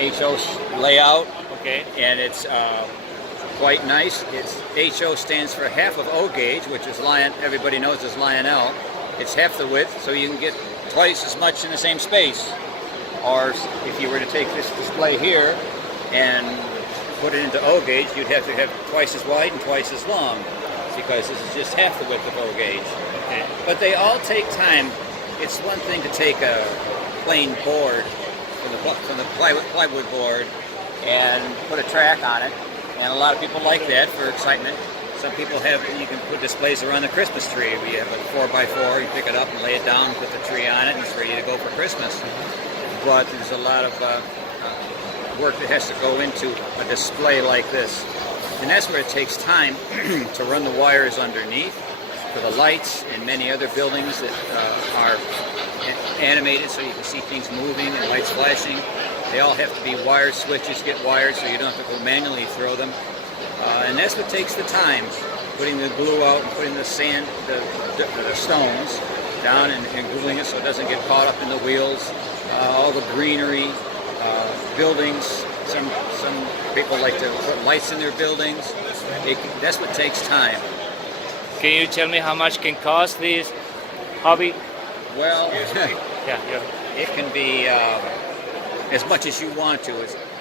HO layout, Okay. and it's quite nice. HO stands for half of O gauge, which is Lion. Everybody knows as Lionel. It's half the width, so you can get twice as much in the same space. Or if you were to take this display here and put it into O gauge, you'd have to have twice as wide and twice as long, because this is just half the width of O gauge. Okay. But they all take time. It's one thing to take a plain board from the plywood board and put a track on it, and a lot of people like that for excitement. Some people you can put displays around the Christmas tree. We have a 4x4, you pick it up and lay it down, put the tree on it, and it's ready to go for Christmas. But there's a lot of work that has to go into a display like this. And that's where it takes time to run the wires underneath for the lights and many other buildings that are animated so you can see things moving and lights flashing. They all have to be wired switches, get wired so you don't have to go manually throw them. And that's what takes the time, putting the glue out and putting the sand, the stones down and gluing it so it doesn't get caught up in the wheels. All the greenery, buildings. Some people like to put lights in their buildings. That's what takes time. Can you tell me how much can cost this hobby? Well, Yeah. it can be as much as you want to.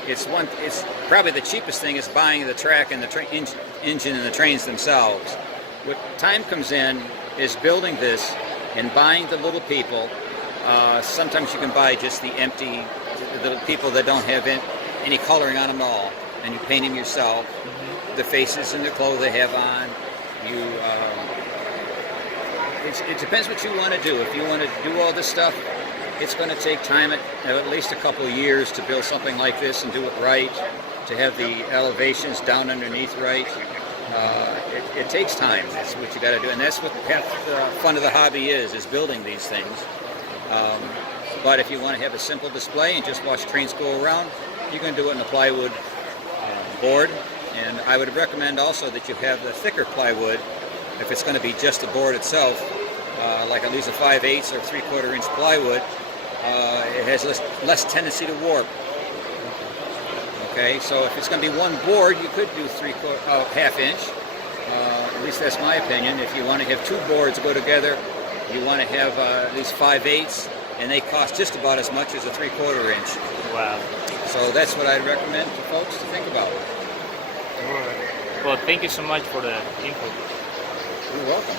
It's probably the cheapest thing is buying the track and the engine and the trains themselves. What time comes in is building this and buying the little people. Sometimes you can buy just the empty, the people that don't have any coloring on them at all, and you paint them yourself. Mm-hmm. The faces and the clothes they have on. It depends what you want to do. If you want to do all this stuff, it's going to take time at least a couple of years to build something like this and do it right, to have the elevations down underneath right. It takes time. That's what you got to do, and that's what half the fun of the hobby is building these things. But if you want to have a simple display and just watch trains go around, you can do it in a plywood board. And I would recommend also that you have the thicker plywood if it's going to be just the board itself, like at least a 5/8 or 3/4 inch plywood. It has less tendency to warp. Okay, so if it's going to be one board, you could do half inch. At least that's my opinion. If you want to have two boards go together, you want to have at least 5/8, and they cost just about as much as a 3/4 inch. Wow. So that's what I'd recommend to folks to think about. Well, thank you so much for the info. You're welcome.